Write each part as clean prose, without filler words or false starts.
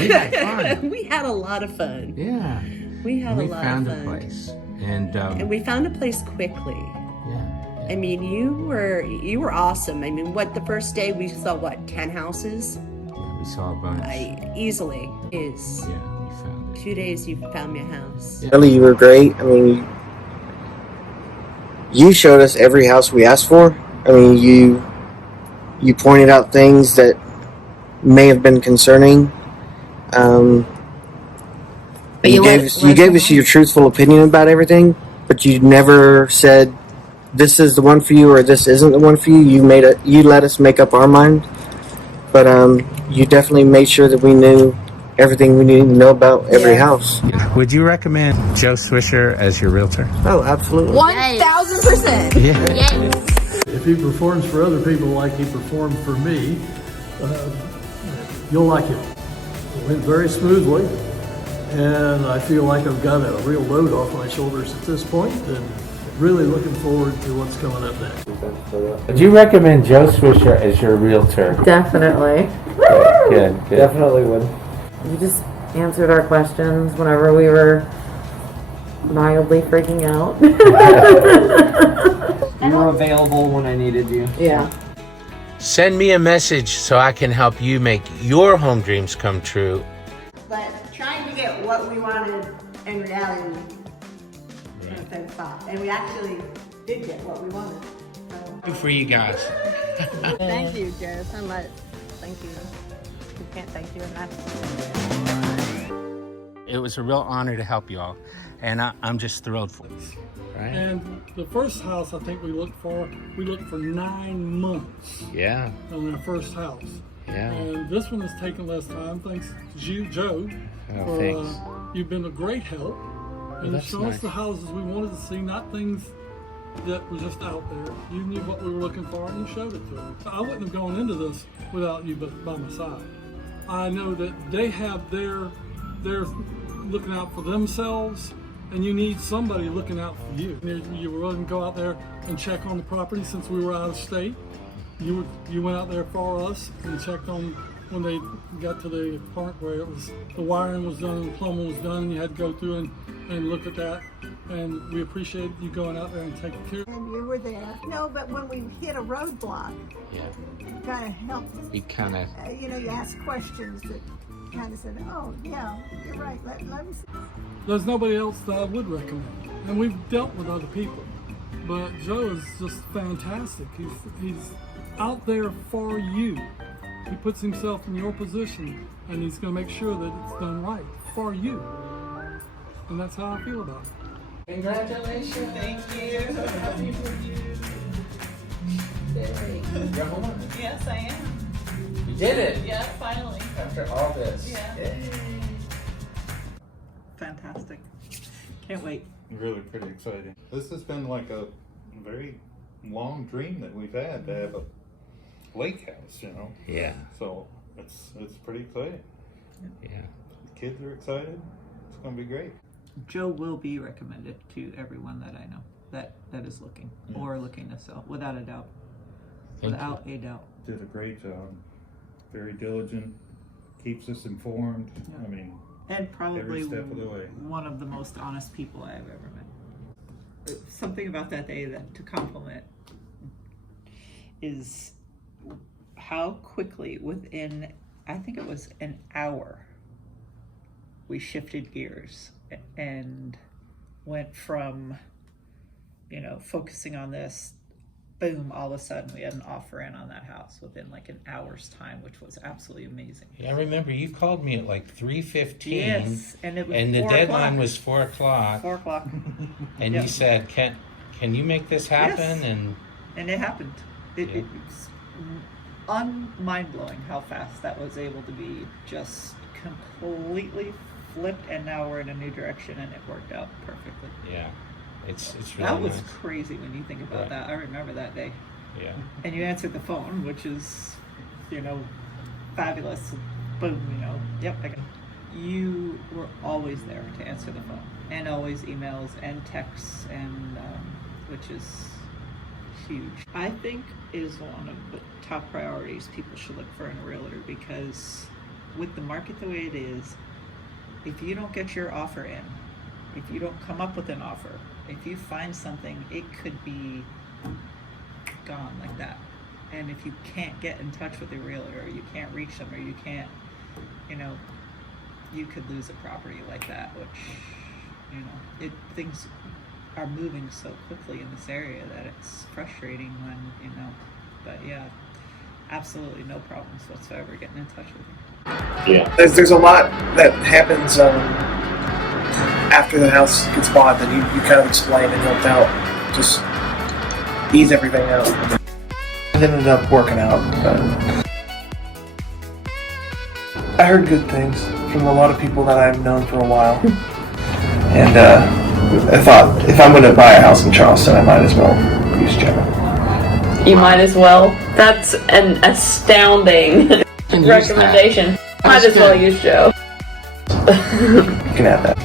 We had fun. We had a lot of fun. Yeah. We had a lot of fun. We found a place. And we found a place quickly. yeah. I mean, you were awesome. I mean, the first day we saw 10 houses? Yeah, we saw a bunch. Easily is. Yeah, we found it. 2 days you found me a house. Yeah. Ellie, you were great. I mean, you showed us every house we asked for. I mean, you pointed out things that may have been concerning. But you gave us your truthful opinion about everything, but you never said this is the one for you or this isn't the one for you. You let us make up our mind, but you definitely made sure that we knew everything we needed to know about every house. Would you recommend Joe Swisher as your realtor? Oh, absolutely. 1000%. Yeah. Yes. If he performs for other people like he performed for me, you'll like it. It went very smoothly, and I feel like I've got a real load off my shoulders at this point, and really looking forward to what's coming up next. Would you recommend Joe Swisher as your realtor? Definitely. Good. Definitely would. You just answered our questions whenever we were mildly freaking out. You were available when I needed you. Yeah. Send me a message so I can help you make your home dreams come true. But trying to get what we wanted in reality in a third spot. And we actually did get what we wanted. So. For you guys. Thank you, Joe, so much. Thank you. We can't thank you enough. It was a real honor to help you all, and I'm just thrilled for it. Right? And the first house I think we looked for 9 months Yeah. on our first house. Yeah. And this one has taken less time, thanks to you, Joe. Oh, thanks. You've been a great help. And that's show us nice. the houses we wanted to see, not things that were just out there. You knew what we were looking for and you showed it to us. I wouldn't have gone into this without you by my side. I know that they have they're looking out for themselves, and you need somebody looking out for you. You were willing to go out there and check on the property since we were out of state. You went out there for us and checked on when they got to the part where it was the wiring was done and the plumbing was done, and you had to go through and look at that. And we appreciate you going out there and taking care. And you were there. No, but when we hit a roadblock, Yeah. you kind of helped. He kind of. You asked questions that kind of said, oh, yeah, you're right. Let me see. There's nobody else that I would recommend. And we've dealt with other people. But Joe is just fantastic. He's out there for you. He puts himself in your position, and he's going to make sure that it's done right for you. And that's how I feel about it. Congratulations. Thank you. Happy for you. You're home. Yes, I am. You did it. Yeah, finally. After all this. Yeah. Fantastic. Can't wait. Really pretty exciting. This has been like a very long dream that we've had to have a lake house, Yeah. So it's pretty exciting. Yeah. The kids are excited. It's gonna be great. Joe will be recommended to everyone that I know that is looking or looking to sell, without a doubt. Without a doubt. Did a great job. Very diligent. Keeps us informed. Yeah. I mean, And probably every step of the way. one of the most honest people I've ever met. Something about that day that to compliment is how quickly, within, I think it was an hour, we shifted gears and went from, focusing on this, boom, all of a sudden we had an offer in on that house within like an hour's time, which was absolutely amazing. Yeah, I remember you called me at like 3:15. Yes, and it was and the 4 deadline o'clock. was 4 o'clock. 4 o'clock. And Yeah. you said, "Can you make this happen?" Yes. And it happened. It was mind blowing how fast that was able to be just completely flipped, and now we're in a new direction, and it worked out perfectly. Yeah, it's really That was nice. crazy when you think about Right. that. I remember that day. Yeah. And you answered the phone, which is, fabulous. Boom, yep. You were always there to answer the phone, and always emails and texts, and which is huge. I think is one of the top priorities people should look for in a realtor, because with the market the way it is, if you don't get your offer in, if you don't come up with an offer, if you find something, it could be gone like that. And if you can't get in touch with the realtor, or you can't reach them, or you can't, you could lose a property like that, which, things are moving so quickly in this area that it's frustrating when, but yeah, absolutely no problems whatsoever getting in touch with you. Yeah. There's a lot that happens after the house gets bought that you kind of explain and help out, just ease everything out. It ended up working out. I heard good things from a lot of people that I've known for a while. And I thought, if I'm going to buy a house in Charleston, I might as well use Joe. You might as well. That's an astounding recommendation. Might as well use Joe. You can add that.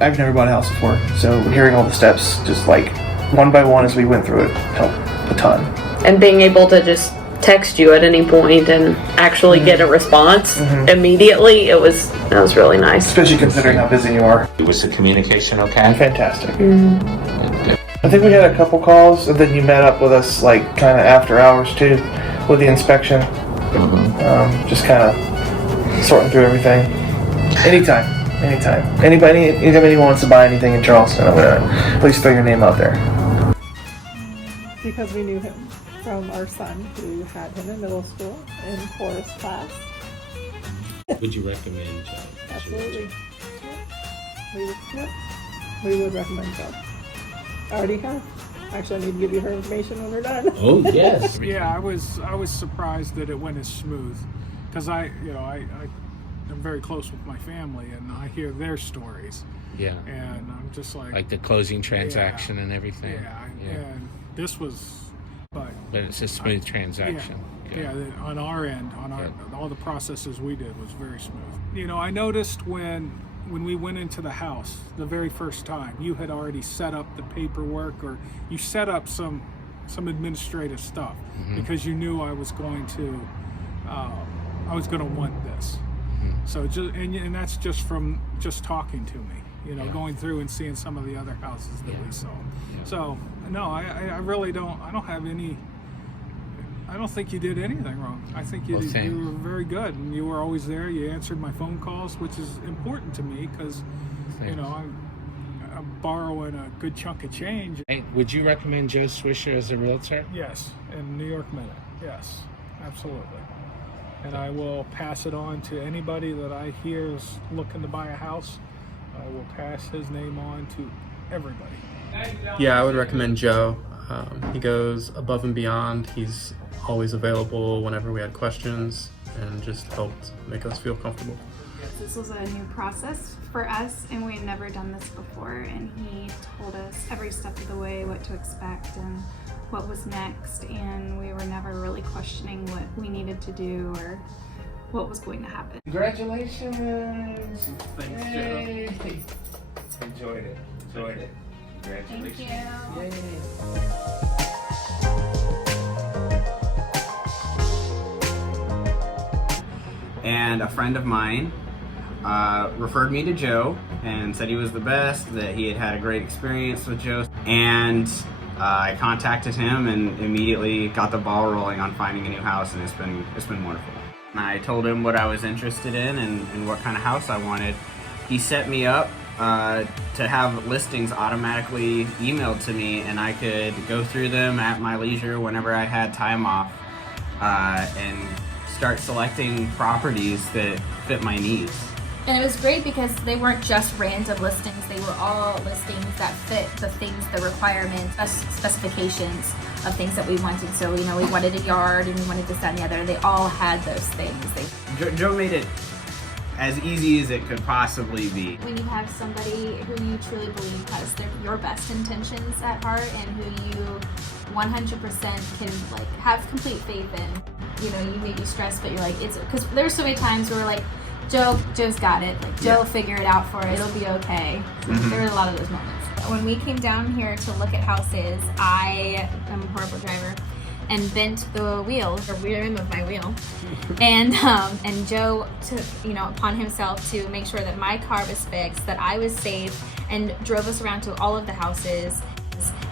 I've never bought a house before, so hearing all the steps, just like one by one as we went through it, helped a ton. And being able to just text you at any point and actually get a response immediately, that was really nice. Especially considering how busy you are. Was the communication okay? Fantastic. I think we had a couple calls, and then you met up with us like kind of after hours too, with the inspection. Just kind of sorting through everything. Anytime. Anytime anyone wants to buy anything in Charleston, I'm gonna at least throw your name out there. Because we knew him from our son, who had him in middle school in chorus class. Would you recommend Joe? Absolutely. We would recommend Joe. I already have. Actually, I need to give you her information when we're done. Oh, yes. Yeah, I was surprised that it went as smooth, because I'm very close with my family, and I hear their stories. Yeah. And I'm just like the closing transaction and everything. Yeah. And this was, but it's a smooth transaction. Yeah, on our end, all the processes we did was very smooth. I noticed when we went into the house the very first time, you had already set up the paperwork, or you set up some administrative stuff, because you knew I was going to want this. So and that's just from just talking to me, going through and seeing some of the other houses that we saw. So no, I really don't. I don't have any. I don't think you did anything wrong. I think you were very good, and you were always there. You answered my phone calls, which is important to me, because I'm borrowing a good chunk of change. Hey, would you recommend Joe Swisher as a realtor? Yes, in New York Minute. Yes, absolutely. And I will pass it on to anybody that I hear is looking to buy a house. I will pass his name on to everybody. Yeah, I would recommend Joe. He goes above and beyond. He's always available whenever we had questions, and just helped make us feel comfortable. This was a new process for us, and we had never done this before, and he told us every step of the way what to expect and what was next, and we were never really questioning what we needed to do or what was going to happen. Congratulations! Thanks, Joe. Enjoyed it. Congratulations. Thank you. Yay. And a friend of mine referred me to Joe and said he was the best, that he had had a great experience with Joe. And I contacted him and immediately got the ball rolling on finding a new house, and it's been wonderful. And I told him what I was interested in and what kind of house I wanted. He set me up to have listings automatically emailed to me, and I could go through them at my leisure whenever I had time off, and start selecting properties that fit my needs. And it was great because they weren't just random listings, they were all listings that fit the requirements, specifications of things that we wanted. So, we wanted a yard and we wanted this, that, and the other. They all had those things. Joe made it as easy as it could possibly be. When you have somebody who you truly believe has your best intentions at heart and who you 100% can have complete faith in, you may be stressed, but you're like, it's because there's so many times where we're like, Joe's got it. Joe will figure it out for us. It'll be okay. There were a lot of those moments. When we came down here to look at houses, I am a horrible driver, and bent the wheel, or rim of my wheel. And Joe took, upon himself to make sure that my car was fixed, that I was safe, and drove us around to all of the houses,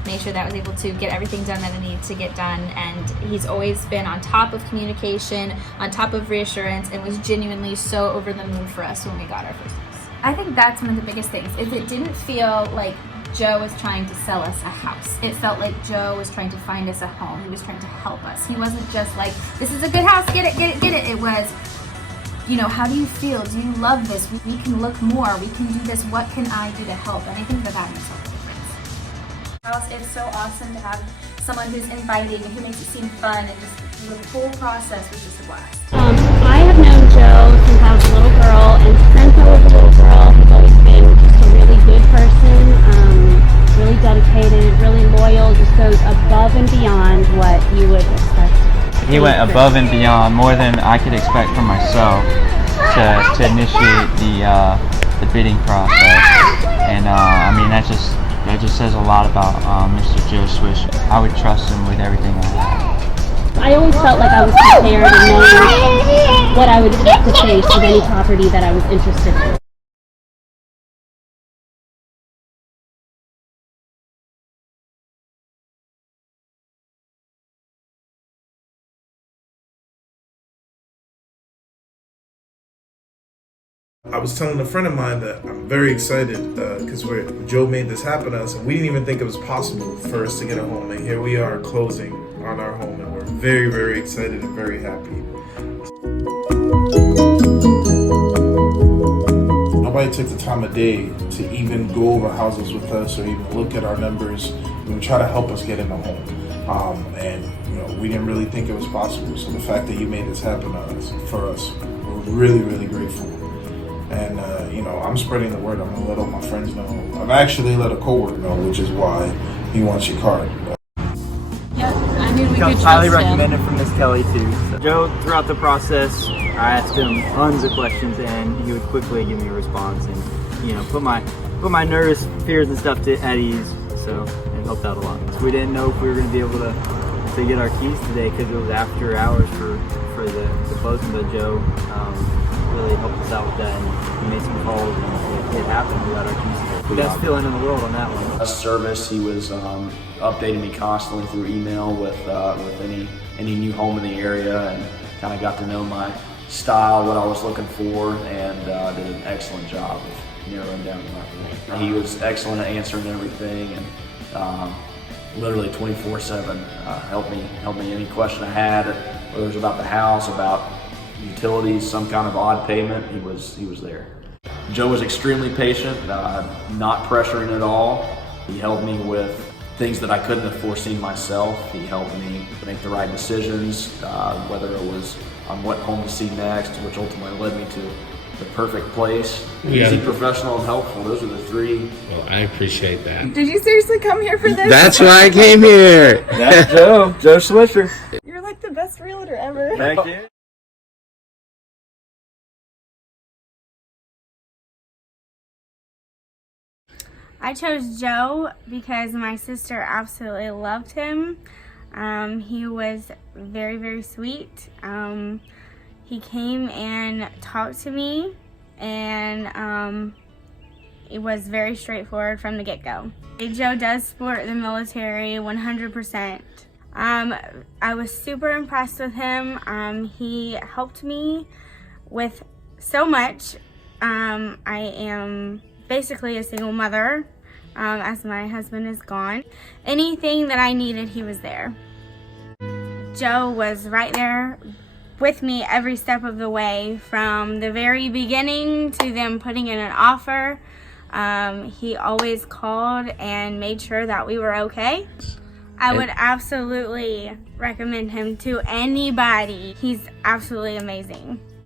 made sure that I was able to get everything done that I needed to get done. And he's always been on top of communication, on top of reassurance, and was genuinely so over the moon for us when we got our first house. I think that's one of the biggest things, is it didn't feel like Joe was trying to sell us a house. It felt like Joe was trying to find us a home. He was trying to help us. He wasn't just like, this is a good house, get it, get it, get it. It was, how do you feel? Do you love this? We can look more. We can do this. What can I do to help? And I think that makes all the difference. It's so awesome to have someone who's inviting and who makes it seem fun, and just the whole process was just a blast. I have known Joe since I was a little girl, and since I was a little girl, he's always been just a really good person, really dedicated, really loyal, just goes above and beyond what you would expect. He went above and beyond, more than I could expect from myself, to initiate the bidding process. And that just says a lot about Mr. Joe Swish. I would trust him with everything I have. I always felt like I was prepared and knowing what I would have to face with any property that I was interested in. I was telling a friend of mine that I'm very excited because Joe made this happen to us, and we didn't even think it was possible for us to get a home. And here we are closing on our home, and we're very, very excited and very happy. Nobody took the time of day to even go over houses with us or even look at our numbers and try to help us get in a home. We didn't really think it was possible. So the fact that you made this happen for us, we're really, really grateful. And, I'm spreading the word. I'm going to let all my friends know. I've actually let a coworker know, which is why he wants your card. Yeah, I knew we could highly recommended from Miss Kelly, too. So. Joe, throughout the process, I asked him tons of questions, and he would quickly give me a response and, put my nervous fears and stuff at ease. So it helped out a lot. So we didn't know if we were going to be able to get our keys today because it was after hours for the closing, but Joe really helped us out with that, and he made some calls, and it happened. We got our keys. The best feeling in the world on that one. Best service. He was updating me constantly through email with any new home in the area, and kind of got to know my style, what I was looking for, and did an excellent job of narrowing down my. He was excellent at answering everything, and literally 24/7 helped me any question I had, whether it was about the house, about utilities, some kind of odd payment. He was there. Joe was extremely patient, not pressuring at all. He helped me with things that I couldn't have foreseen myself. He helped me make the right decisions, whether it was on what home to see next, which ultimately led me to the perfect place. Easy, professional, and helpful. Those are the three. Well, I appreciate that. Did you seriously come here for this? That's why I came here. That's Joe Swisher. You're like the best realtor ever. Thank you. I chose Joe because my sister absolutely loved him. He was very, very sweet. He came and talked to me, and it was very straightforward from the get-go. Joe does support the military 100%. I was super impressed with him. He helped me with so much. I am basically a single mother, as my husband is gone. Anything that I needed, he was there. Joe was right there with me every step of the way, from the very beginning to them putting in an offer. He always called and made sure that we were okay. I would absolutely recommend him to anybody. He's absolutely amazing.